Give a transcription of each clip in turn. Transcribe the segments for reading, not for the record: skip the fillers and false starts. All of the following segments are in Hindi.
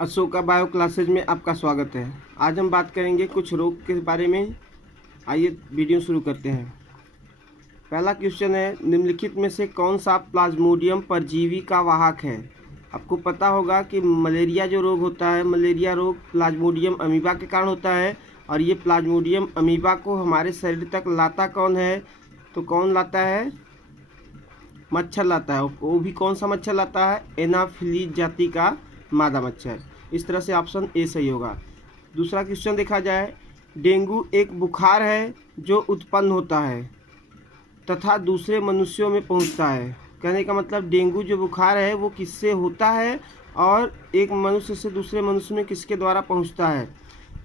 अशोका बायो क्लासेज में आपका स्वागत है। आज हम बात करेंगे कुछ रोग के बारे में। आइए वीडियो शुरू करते हैं। पहला क्वेश्चन है, निम्नलिखित में से कौन सा प्लाज्मोडियम परजीवी का वाहक है। आपको पता होगा कि मलेरिया जो रोग होता है, मलेरिया रोग प्लाज्मोडियम अमीबा के कारण होता है। और ये प्लाज्मोडियम अमीबा को हमारे शरीर तक लाता कौन है? तो कौन लाता है? मच्छर लाता है। वो भी कौन सा मच्छर लाता है? एनाफिलीज जाति का मादा मच्छर। इस तरह से ऑप्शन ए सही होगा। दूसरा क्वेश्चन देखा जाए, डेंगू एक बुखार है जो उत्पन्न होता है तथा दूसरे मनुष्यों में पहुंचता है। कहने का मतलब डेंगू जो बुखार है वो किससे होता है और एक मनुष्य से दूसरे मनुष्य में किसके द्वारा पहुंचता है।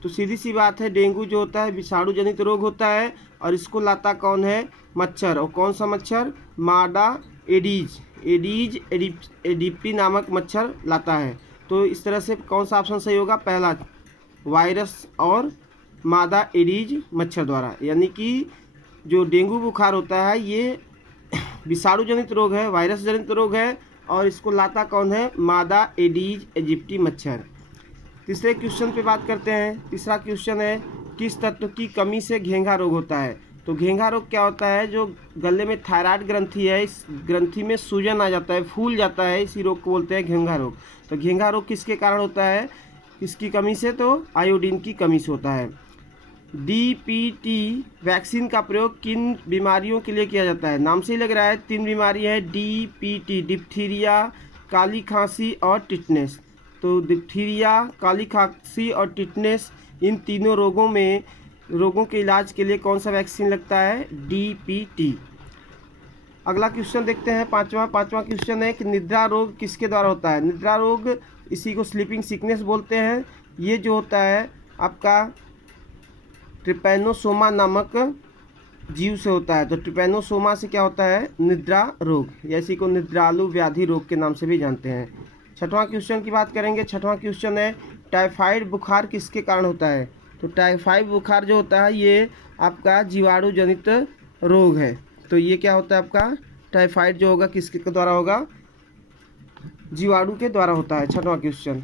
तो सीधी सी बात है, डेंगू जो होता है विषाणु जनित रोग होता है और इसको लाता कौन है? मच्छर। और कौन सा मच्छर? मादा एडीज एडिप्टी नामक मच्छर लाता है। तो इस तरह से कौन सा ऑप्शन सही होगा? पहला, वायरस और मादा एडीज मच्छर द्वारा। यानी कि जो डेंगू बुखार होता है ये विषाणु जनित रोग है, वायरस जनित रोग है और इसको लाता कौन है? मादा एडीज एजिप्टी मच्छर। तीसरे क्वेश्चन पे बात करते हैं। तीसरा क्वेश्चन है, किस तत्व की कमी से घेंघा रोग होता है। तो घेंघा रोग क्या होता है? जो गले में थायराइड ग्रंथि है, इस ग्रंथि में सूजन आ जाता है, फूल जाता है, इसी रोग को बोलते हैं घेंघा रोग। तो घेंघा रोग किसके कारण होता है? किसकी कमी से? तो आयोडीन की कमी से होता है। डीपीटी वैक्सीन का प्रयोग किन बीमारियों के लिए किया जाता है? नाम से ही लग रहा है 3 बीमारी है डीपीटी, डिप्थीरिया, काली खांसी और टिटनेस। तो डिप्थीरिया, काली खांसी और टिटनेस, इन तीनों रोगों के इलाज के लिए कौन सा वैक्सीन लगता है? डीपीटी। अगला क्वेश्चन देखते हैं, पांचवा क्वेश्चन है कि निद्रा रोग किसके द्वारा होता है। निद्रा रोग, इसी को स्लीपिंग सिकनेस बोलते हैं। ये जो होता है आपका ट्रिपैनोसोमा नामक जीव से होता है। तो ट्रिपैनोसोमा से क्या होता है? निद्रा रोग, या इसी को निद्रालु व्याधि रोग के नाम से भी जानते हैं। छठवां क्वेश्चन की बात करेंगे। छठवां क्वेश्चन है, टाइफाइड बुखार किसके कारण होता है। तो टाइफाइड बुखार जो होता है ये आपका जीवाणु जनित रोग है। तो ये क्या होता है आपका? टाइफाइड जो होगा किसके द्वारा होगा? जीवाणु के द्वारा होता है। छठवां क्वेश्चन।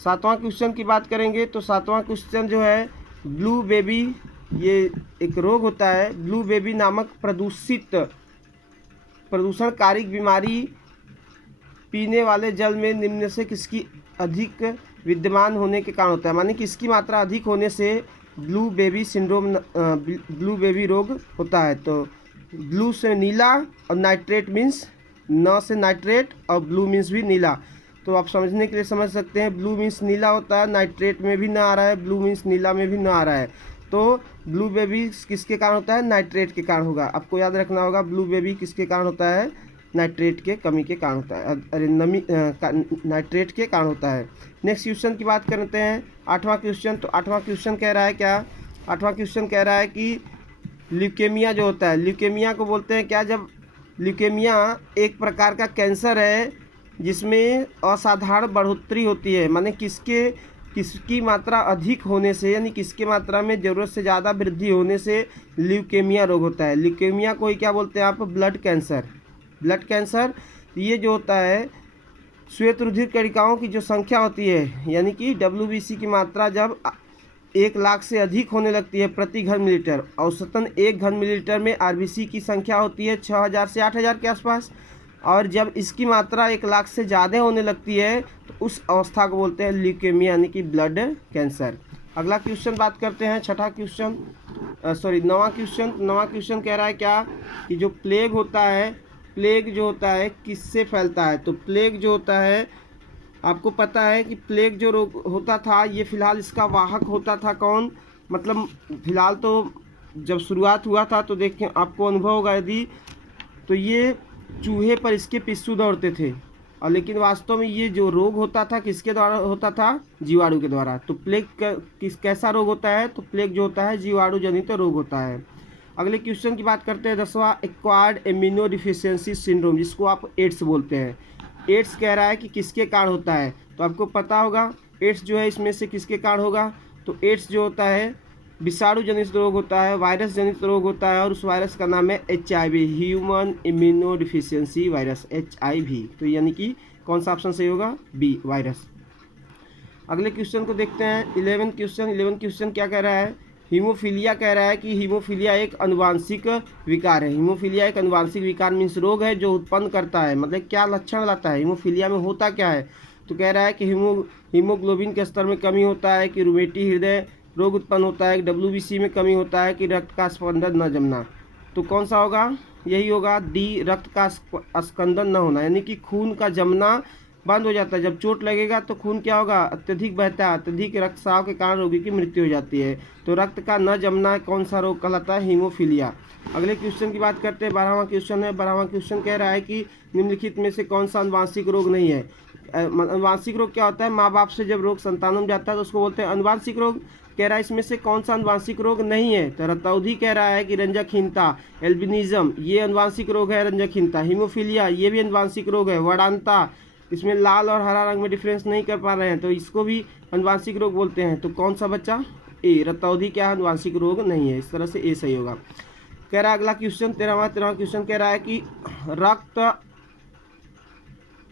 सातवां क्वेश्चन की बात करेंगे तो सातवां क्वेश्चन जो है, ब्लू बेबी, ये एक रोग होता है। ब्लू बेबी नामक प्रदूषणकारी बीमारी पीने वाले जल में निम्न से किसकी अधिक विद्यमान होने के कारण होता है। माने कि इसकी मात्रा अधिक होने से blue baby syndrome, blue baby रोग होता है। तो ब्लू से नीला और नाइट्रेट मीन्स न से नाइट्रेट और ब्लू मीन्स भी नीला। तो आप समझने के लिए समझ सकते हैं, ब्लू मीन्स नीला होता है, नाइट्रेट में भी ना आ रहा है, ब्लू मीन्स नीला में भी ना आ रहा है। तो ब्लू बेबी किसके कारण होता है? नाइट्रेट के कारण होगा। आपको याद रखना होगा, ब्लू बेबी किसके कारण होता है? नाइट्रेट के कमी के कारण होता है, अरे नाइट्रेट के कारण होता है। नेक्स्ट क्वेश्चन की बात करते हैं, आठवां क्वेश्चन। तो आठवां क्वेश्चन कह रहा है क्या? आठवां क्वेश्चन कह रहा है कि ल्यूकेमिया जो होता है, ल्यूकेमिया को बोलते हैं क्या? जब ल्यूकेमिया एक प्रकार का कैंसर है जिसमें असाधारण बढ़ोतरी होती है, माने किसकी मात्रा अधिक होने से, यानी किसकी मात्रा में ज़रूरत से ज़्यादा वृद्धि होने से ल्यूकेमिया रोग होता है। ल्यूकेमिया को ही क्या बोलते हैं आप? Blood cancer. ब्लड कैंसर ये जो होता है, श्वेत रुधिर कणिकाओं की जो संख्या होती है, यानी कि WBC की मात्रा जब 1 लाख से अधिक होने लगती है प्रति घन मिलीलीटर, औसतन 1 घन मिलीलीटर में RBC की संख्या होती है 6000 से 8000 के आसपास, और जब इसकी मात्रा 1 लाख से ज़्यादा होने लगती है तो उस अवस्था को बोलते हैं ल्यूकेमिया, यानी कि ब्लड कैंसर। अगला क्वेश्चन बात करते हैं, छठा क्वेश्चन, नवां क्वेश्चन। नवां क्वेश्चन कह रहा है क्या कि जो प्लेग होता है, प्लेग जो होता है किससे फैलता है। तो प्लेग जो होता है, आपको पता है कि प्लेग जो रोग होता था, ये फिलहाल इसका वाहक होता था कौन? मतलब फिलहाल तो जब शुरुआत हुआ था तो देखें, आपको अनुभव होगा यदि, तो ये चूहे पर इसके पिस्सू दौड़ते थे, और लेकिन वास्तव में ये जो रोग होता था किसके द्वारा होता था? जीवाणु के द्वारा। तो प्लेग कैसा रोग होता है? तो प्लेग जो होता है जीवाणु जनित रोग होता है। अगले क्वेश्चन की बात करते हैं, 10वां, एक्वायर्ड इम्यूनो डिफिशियंसी सिंड्रोम, जिसको आप एड्स बोलते हैं। एड्स कह रहा है कि किसके कारण होता है। तो आपको पता होगा एड्स जो है इसमें से किसके कारण होगा। तो एड्स जो होता है विषाणु जनित रोग होता है, वायरस जनित रोग होता है, और उस वायरस का नाम है HIV, human immuno deficiency virus, HIV। तो यानी कि कौन सा ऑप्शन सही होगा? B, virus. अगले क्वेश्चन को देखते हैं 11 क्वेश्चन क्या कह रहा है। हीमोफीलिया कह रहा है कि हीमोफीलिया एक अनुवांशिक विकार है। हीमोफीलिया एक अनुवांशिक विकार मीन्स रोग है जो उत्पन्न करता है, मतलब क्या लक्षण लाता है, हीमोफीलिया में होता क्या है। तो कह रहा है कि हीमोग्लोबिन के स्तर में कमी होता है, कि रुमेटी हृदय रोग उत्पन्न होता है, WBC में कमी होता है, कि रक्त का स्पंदन न जमना। तो कौन सा होगा, यही होगा डी, रक्त का स्पंदन न होना, यानी कि खून का जमना बंद हो जाता है। जब चोट लगेगा तो खून क्या होगा, अत्यधिक बहता है, अत्यधिक रक्तस्राव के कारण रोगी की मृत्यु हो जाती है। तो रक्त का न जमना कौन सा रोग कहलाता है, हीमोफीलिया। अगले क्वेश्चन की बात करते हैं, 12वां क्वेश्चन है। 12वां क्वेश्चन कह रहा है कि निम्नलिखित में से कौन सा अनुवांशिक रोग नहीं है। अनुवांशिक रोग क्या होता है, माँ बाप से जब रोग संतानों में जाता है तो उसको बोलते हैं अनुवांशिक रोग। कह रहा है इसमें से कौन सा अनुवांशिक रोग नहीं है। तो रतौधी कह रहा है कि रंजकहीनता, एल्बिनिज्म ये अनुवांशिक रोग है, रंजकहीनता। हीमोफीलिया ये भी अनुवांशिक रोग है। वर्णांता, इसमें लाल और हरा रंग में डिफरेंस नहीं कर पा रहे हैं तो इसको भी अनुवांशिक रोग बोलते हैं। तो कौन सा बच्चा, ए, रतौधी क्या अनुवांशिक रोग नहीं है। इस तरह से ए सही होगा। कह रहा है अगला क्वेश्चन 13वां क्वेश्चन कह रहा है कि रक्त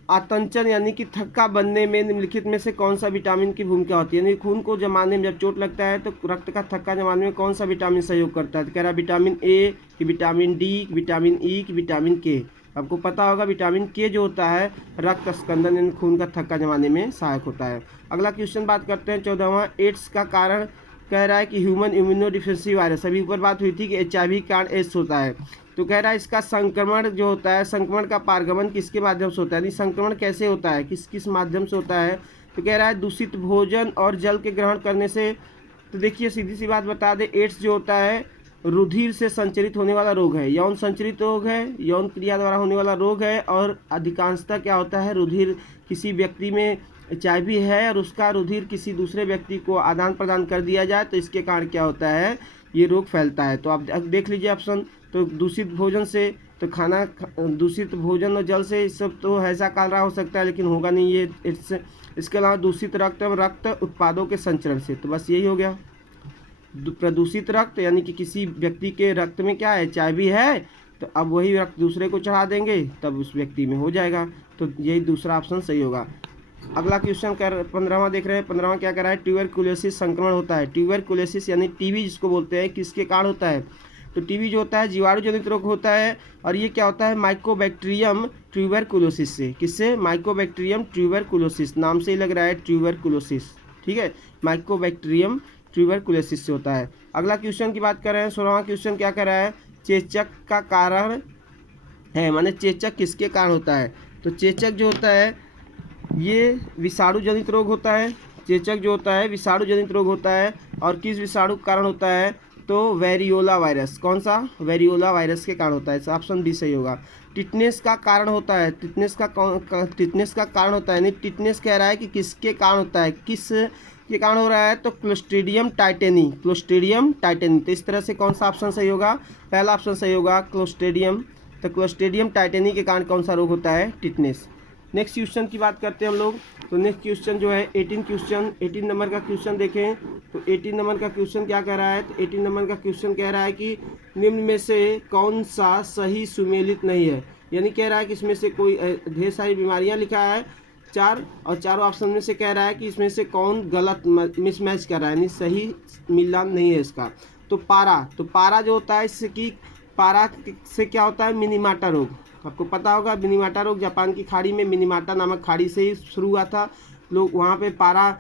आतंचन यानी कि थक्का बनने में निम्नलिखित में से कौन सा विटामिन की भूमिका होती है। यानी खून को जमाने में जब चोट लगता है तो रक्त का थक्का जमाने में कौन सा विटामिन सहयोग करता है। तो कह रहा है विटामिन ए, कि विटामिन डी, कि विटामिन ई, कि विटामिन के। आपको पता होगा विटामिन के जो होता है रक्त स्कंदन यानी खून का थक्का जमाने में सहायक होता है। अगला क्वेश्चन बात करते हैं 14वां, एड्स का कारण कह रहा है कि ह्यूमन इम्यूनोडिफिशियेंसी वायरस। अभी ऊपर बात हुई थी कि HIV के कारण एड्स होता है। तो कह रहा है इसका संक्रमण जो होता है, संक्रमण का पारगमन किसके माध्यम से होता है, यानी संक्रमण कैसे होता है, किस किस माध्यम से होता है। तो कह रहा है दूषित भोजन और जल के ग्रहण करने से। तो देखिए सीधी सी बात बता दे, एड्स जो होता है रुधिर से संचरित होने वाला रोग है, यौन संचरित रोग है, यौन क्रिया द्वारा होने वाला रोग है। और अधिकांशतः क्या होता है, रुधिर किसी व्यक्ति में HIV है और उसका रुधिर किसी दूसरे व्यक्ति को आदान प्रदान कर दिया जाए तो इसके कारण क्या होता है, ये रोग फैलता है। तो आप देख लीजिए ऑप्शन। तो दूषित भोजन से, तो खाना दूषित भोजन और जल से सब तो ऐसा कारण हो सकता है लेकिन होगा नहीं ये इसके अलावा दूषित रक्त एवं रक्त उत्पादों के संचरण से। तो बस यही हो गया। प्रदूषित रक्त यानी कि किसी व्यक्ति के रक्त में क्या है, HIV है, तो अब वही रक्त दूसरे को चढ़ा देंगे तब उस व्यक्ति में हो जाएगा। तो यही दूसरा ऑप्शन सही होगा। अगला क्वेश्चन 15वां देख रहे हैं। 15वां क्या कर रहा है, ट्यूबरकुलोसिस संक्रमण होता है। ट्यूबरकुलोसिस यानी TB जिसको बोलते हैं, किसके कारण होता है। तो TB जो होता है जीवाणु जनित रोग होता है और ये क्या होता है, माइकोबैक्टीरियम ट्यूबरकुलोसिस से। किससे, माइकोबैक्टीरियम ट्यूबरकुलोसिस, नाम से ही लग रहा है ट्यूबरकुलोसिस, ठीक है, माइकोबैक्टीरियम ट्यूबरकुलोसिस से होता है। अगला क्वेश्चन की बात कर रहे हैं 16वां क्वेश्चन क्या कर रहा है, चेचक का कारण है, माने चेचक किसके कारण होता है। तो चेचक जो होता है ये विषाणु जनित रोग होता है। चेचक जो होता है विषाणु जनित रोग होता है और किस विषाणु के कारण होता है, तो वेरियोला वायरस। कौन सा, वेरियोला वायरस के कारण होता है। ऑप्शन डी सही होगा। टिटनेस का कारण होता है, टिटनेस का कारण होता है, यानी टिटनेस कह रहा है कि किसके कारण होता है, किस के कारण हो रहा है, तो क्लोस्ट्रीडियम टाइटेनी, क्लोस्ट्रीडियम टाइटेनी। तो इस तरह से कौन सा ऑप्शन सही होगा, पहला ऑप्शन सही होगा क्लोस्ट्रीडियम। तो क्लोस्ट्रीडियम टाइटेनी के कारण कौन सा रोग होता है, टिटनेस। नेक्स्ट क्वेश्चन की बात करते हैं हम लोग। तो नेक्स्ट क्वेश्चन जो है 18 नंबर का क्वेश्चन देखें। तो 18 नंबर का क्वेश्चन क्या कह रहा है, तो 18 नंबर का क्वेश्चन कह रहा है कि निम्न में से कौन सा सही सुमेलित नहीं है। यानी कह रहा है कि इसमें से कोई ढेर सारी बीमारियां लिखा है 4 और चारों ऑप्शन में से कह रहा है कि इसमें से कौन गलत मिसमैच कर रहा है, यानी सही मिलान नहीं है इसका। तो पारा जो होता है इसकी, पारा से क्या होता है, मिनीमाटा रोग। आपको पता होगा मिनीमाटा रोग जापान की खाड़ी में, मिनीमाटा नामक खाड़ी से ही शुरू हुआ था। लोग वहाँ पे पारा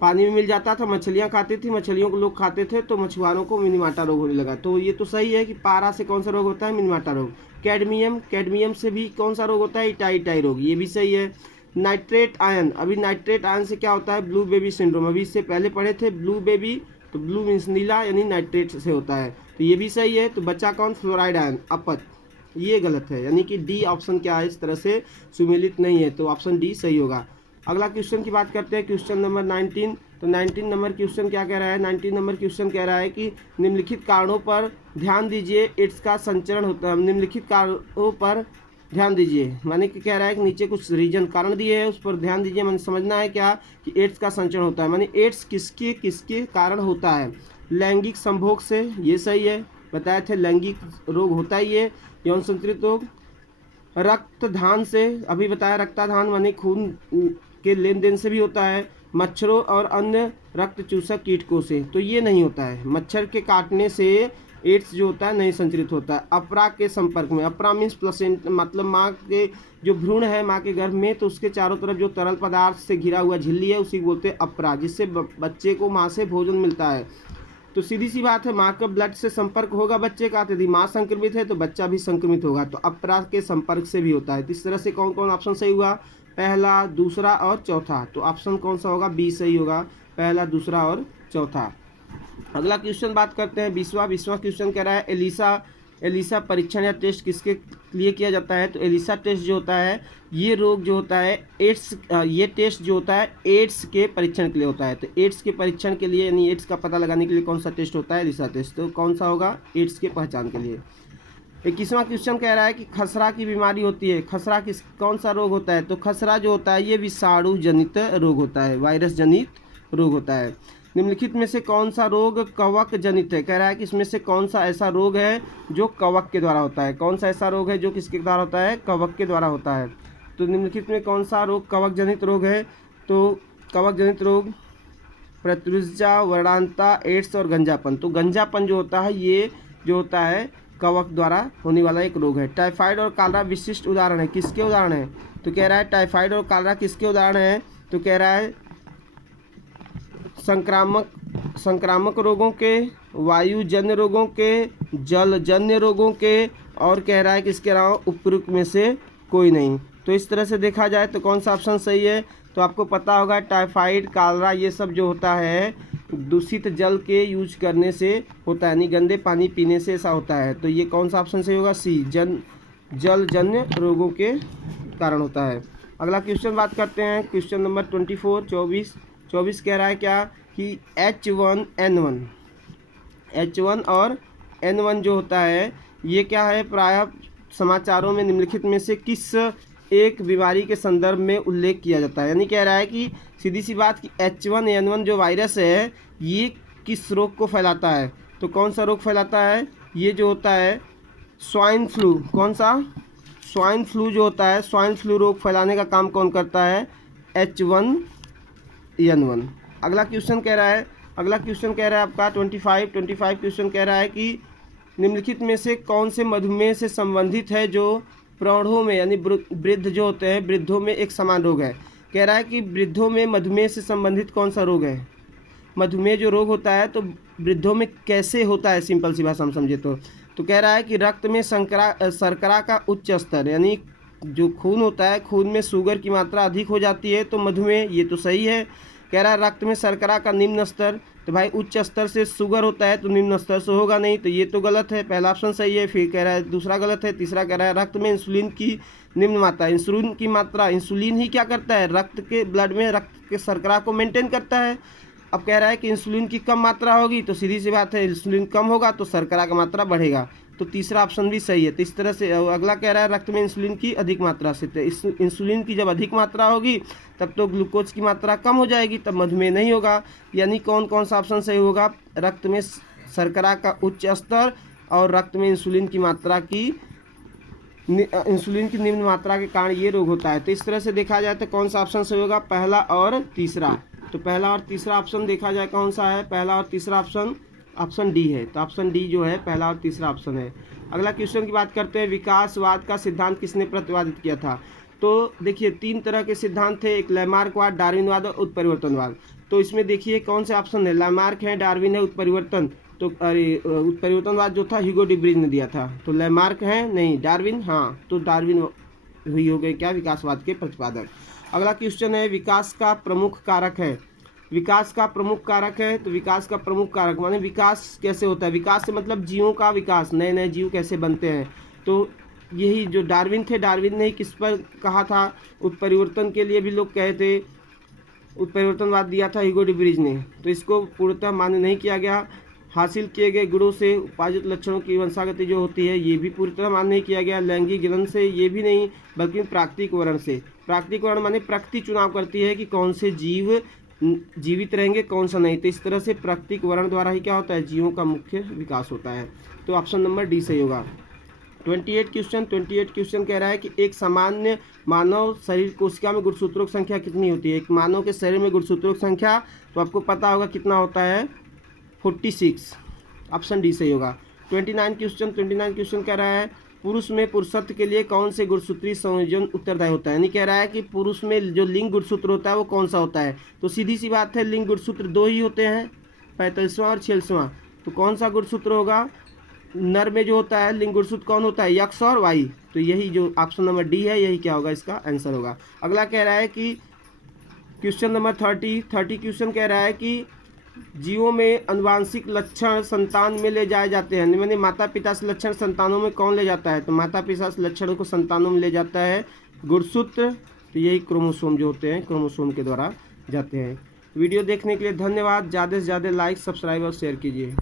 पानी में मिल जाता था, मछलियाँ खाती थी, मछलियों को लोग खाते थे तो मछुआरों को मिनीमाटा रोग होने लगा। तो ये तो सही है कि पारा से कौन सा रोग होता है, मिनीमाटा रोग। कैडमियम से भी कौन सा रोग होता है, इटाई रोग, ये भी सही है। नाइट्रेट आयन, अभी नाइट्रेट आयन से क्या होता है, ब्लू बेबी सिंड्रोम, अभी इससे पहले पढ़े थे ब्लू बेबी, तो ब्लू मीन्स नीला, यानी नाइट्रेट से होता है, तो ये भी सही है। तो बच्चा कौन, फ्लोराइड आयन, अपच, ये गलत है, यानी कि डी ऑप्शन क्या है, इस तरह से सुमेलित नहीं है, तो ऑप्शन डी सही होगा। अगला क्वेश्चन की बात करते हैं, क्वेश्चन नंबर 19। तो 19 नंबर क्वेश्चन क्या कह रहा है, 19 नंबर क्वेश्चन कह रहा है कि निम्नलिखित कारणों पर ध्यान दीजिए, एड्स का संचरण होता है। निम्नलिखित कारणों पर ध्यान दीजिए, माने कि कह रहा है कि नीचे कुछ रीजन कारण दिए हैं, उस पर ध्यान दीजिए। मैंने समझना है क्या कि एड्स का संचरण होता है, माने एड्स किसके किसके कारण होता है। लैंगिक संभोग से, ये सही है, बताए थे लैंगिक रोग होता ही है, यौन संचरित रोग। रक्तदान से, अभी बताया रक्तदान माने खून के लेन देन से भी होता है। मच्छरों और अन्य रक्त चूसक कीटकों से, तो ये नहीं होता है। मच्छर के काटने से एड्स जो होता है नहीं संचरित होता है। अपरा के संपर्क में, अपरा मीन्स प्लेसेंटा, मतलब माँ के जो भ्रूण है माँ के गर्भ में, तो उसके चारों तरफ जो तरल पदार्थ से घिरा हुआ झिल्ली है उसी को बोलते हैं अपरा, जिससे बच्चे को माँ से भोजन मिलता है। तो सीधी सी बात है, माँ का ब्लड से संपर्क होगा बच्चे का, यदि माँ संक्रमित है तो बच्चा भी संक्रमित होगा, तो अपरा के संपर्क से भी होता है। तो इस तरह से कौन कौन ऑप्शन सही हुआ, पहला, दूसरा और चौथा। तो ऑप्शन कौन सा होगा, बी सही होगा, पहला, दूसरा और चौथा। अगला क्वेश्चन बात करते हैं 20वां क्वेश्चन कह रहा है एलिसा परीक्षण या टेस्ट किसके लिए किया जाता है। तो एलिसा टेस्ट जो होता है ये रोग जो होता है एड्स, ये टेस्ट जो होता है एड्स के परीक्षण के लिए होता है। तो एड्स के परीक्षण के लिए यानी एड्स का पता लगाने के लिए कौन सा टेस्ट होता है, एलिसा टेस्ट। तो कौन सा होगा, एड्स के पहचान के लिए। 21वां क्वेश्चन कह रहा है कि खसरा की बीमारी होती है, खसरा कौन सा रोग होता है। तो खसरा जो होता है ये विषाणु जनित रोग होता है, वायरस जनित रोग होता है। निम्नलिखित में से कौन सा रोग कवक जनित है, कह रहा है कि इसमें से कौन सा ऐसा रोग है जो कवक के द्वारा होता है। कौन सा ऐसा रोग है जो किसके द्वारा होता है, कवक के द्वारा होता है। तो निम्नलिखित में कौन सा रोग कवक जनित रोग है। तो कवक जनित रोग प्रतिरुज्जा, वर्णांता, एड्स और गंजापन। तो गंजापन जो होता है ये जो होता है कवक द्वारा होने वाला एक रोग है। टाइफाइड और कालरा विशिष्ट उदाहरण है, किसके उदाहरण है। तो कह रहा है टाइफाइड और कालरा किसके उदाहरण है। तो कह रहा है संक्रामक रोगों के, वायुजन्य रोगों के, जलजन्य रोगों के, और कह रहा है कि इसके अलावा उपयुक्त में से कोई नहीं। तो इस तरह से देखा जाए तो कौन सा ऑप्शन सही है। तो आपको पता होगा टाइफाइड, कालरा ये सब जो होता है दूषित जल के यूज करने से होता है, यानी गंदे पानी पीने से ऐसा होता है। तो ये कौन सा ऑप्शन सही होगा, सी, जलजन्य रोगों के कारण होता है। अगला क्वेश्चन बात करते हैं, क्वेश्चन नंबर 24 कह रहा है क्या कि H1 और N1 जो होता है ये क्या है, प्रायः समाचारों में निम्नलिखित में से किस एक बीमारी के संदर्भ में उल्लेख किया जाता है। यानी कह रहा है कि सीधी सी बात कि H1N1 जो वायरस है ये किस रोग को फैलाता है। तो कौन सा रोग फैलाता है, ये जो होता है स्वाइन फ्लू। कौन सा, स्वाइन फ्लू जो होता है, स्वाइन फ्लू रोग फैलाने का काम कौन करता है, H1N1। अगला क्वेश्चन कह रहा है आपका 25 क्वेश्चन कह रहा है कि निम्नलिखित में से कौन से मधुमेह से संबंधित है जो प्रौढ़ों में यानी वृद्ध जो होते हैं वृद्धों में एक समान रोग है। कह रहा है कि वृद्धों में मधुमेह से संबंधित कौन सा रोग है। मधुमेह जो रोग होता है तो वृद्धों में कैसे होता है, सिंपल सी भाषा हम समझे तो कह रहा है कि रक्त में शर्करा का उच्च स्तर, यानी जो खून होता है खून में शुगर की मात्रा अधिक हो जाती है तो मधुमेह, ये तो सही है। कह रहा है रक्त में शर्करा का निम्न स्तर, तो भाई उच्च स्तर से शुगर होता है तो निम्न स्तर से होगा नहीं, तो ये तो गलत है, पहला ऑप्शन सही है। फिर कह रहा है दूसरा गलत है, तीसरा कह रहा है रक्त में इंसुलिन की निम्न मात्रा। इंसुलिन ही क्या करता है, रक्त के ब्लड में रक्त के शर्करा को मेंटेन करता है। अब कह रहा है कि इंसुलिन की कम मात्रा होगी तो सीधी सी बात है इंसुलिन कम होगा तो शर्करा का मात्रा बढ़ेगा, तो तीसरा ऑप्शन भी सही है। तो इस तरह से अगला कह रहा है रक्त में इंसुलिन की अधिक मात्रा से, तो इंसुलिन की जब अधिक मात्रा होगी तब तो ग्लूकोज की मात्रा कम हो जाएगी, तब मधुमेह नहीं होगा। यानी कौन कौन सा ऑप्शन सही होगा, रक्त में शर्करा का उच्च स्तर और रक्त में इंसुलिन की निम्न मात्रा के कारण ये रोग होता है। तो इस तरह से देखा जाए तो कौन सा ऑप्शन सही होगा, पहला और तीसरा। तो पहला और तीसरा ऑप्शन देखा जाए कौन सा है, पहला और तीसरा ऑप्शन डी है। तो ऑप्शन डी जो है पहला और तीसरा ऑप्शन है। अगला क्वेश्चन की बात करते हैं, विकासवाद का सिद्धांत किसने प्रतिपादित किया था। तो देखिए 3 तरह के सिद्धांत थे, एक लैमार्कवाद, डार्विनवाद और उत्परिवर्तनवाद। तो इसमें देखिए कौन से ऑप्शन है, लैमार्क है, डार्विन है, उत्परिवर्तन। तो उत्परिवर्तनवाद जो था ह्यूगो डी ब्रिज ने दिया था, तो लैमार्क है नहीं, डार्विन, हाँ तो डार्विन हुई हो गए क्या, विकासवाद के प्रतिपादक। अगला क्वेश्चन है, विकास का प्रमुख कारक है। विकास का प्रमुख कारक है, तो विकास का प्रमुख कारक माने विकास कैसे होता है, विकास से मतलब जीवों का विकास, नए नए जीव कैसे बनते हैं। तो यही जो डार्विन थे, डार्विन ने किस पर कहा था, उत्परिवर्तन के लिए भी लोग कहे थे, उत्परिवर्तनवाद दिया था ह्यूगो डी ब्रिज ने। तो इसको पूर्णतः मान्य नहीं किया गया। हासिल किए गए गुणों से उपार्जित लक्षणों की वंशागति जो होती है ये भी पूरी तरह मान्य नहीं किया गया। लैंगिक गिरन से ये भी नहीं, बल्कि प्राकृतिक वर्ण से। प्राकृतिक वर्ण माने प्रकृति चुनाव करती है कि कौन से जीव जीवित रहेंगे कौन सा नहीं। तो इस तरह से प्राकृतिक वर्ण द्वारा ही क्या होता है, जीवों का मुख्य विकास होता है। तो ऑप्शन नंबर डी सही होगा। 28 क्वेश्चन कह रहा है कि एक सामान्य मानव शरीर कोशिका में गुणसूत्रों की संख्या कितनी होती है। एक मानव के शरीर में गुणसूत्रों की संख्या तो आपको पता होगा कितना होता है, 46। ऑप्शन डी सही होगा। 29 क्वेश्चन कह रहा है पुरुष में पुरुषत्व के लिए कौन से गुणसूत्रीय संयोजन उत्तरदायी होता है। यानी कह रहा है कि पुरुष में जो लिंग गुणसूत्र होता है वो कौन सा होता है। तो सीधी सी बात है, लिंग गुणसूत्र 2 ही होते हैं, 45वां और 46वां। तो कौन सा गुणसूत्र होगा, नर में जो होता है लिंग गुणसूत्र कौन होता है, यक्ष और वाई। तो यही जो ऑप्शन नंबर डी है यही क्या होगा, इसका आंसर होगा। अगला कह रहा है कि क्वेश्चन नंबर 30 क्वेश्चन कह रहा है कि जीवों में अनुवांशिक लक्षण संतान में ले जाए जाते हैं। मैंने माता पिता से लक्षण संतानों में कौन ले जाता है। तो माता पिता से लक्षणों को संतानों में ले जाता है गुणसूत्र। तो यही क्रोमोसोम जो होते हैं क्रोमोसोम के द्वारा जाते हैं। वीडियो देखने के लिए धन्यवाद। ज़्यादा से ज़्यादा लाइक, सब्सक्राइब और शेयर कीजिए।